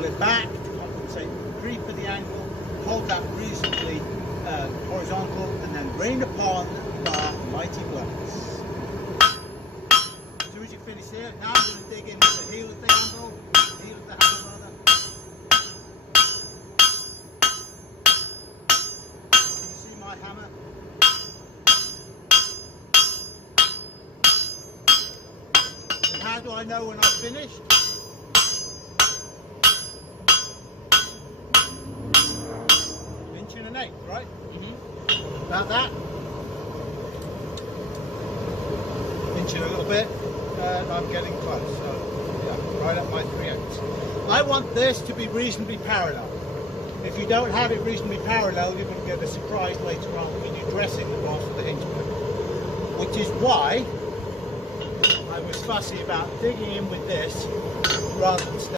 pull it back to compensate for the creep of the angle, hold that reasonably horizontal, and then rain upon the mighty blocks. As soon as you finish here, now I'm going to dig into the heel of the handle, rather. Can you see my hammer? And how do I know when I've finished? Inch and an eighth, right? About that. Inch and a little bit. I'm getting close. So yeah, right up my 3/8. I want this to be reasonably parallel. If you don't have it reasonably parallel, you're going to get a surprise later on when you're dressing the boss of the hinge plate. Which is why I was fussy about digging in with this rather than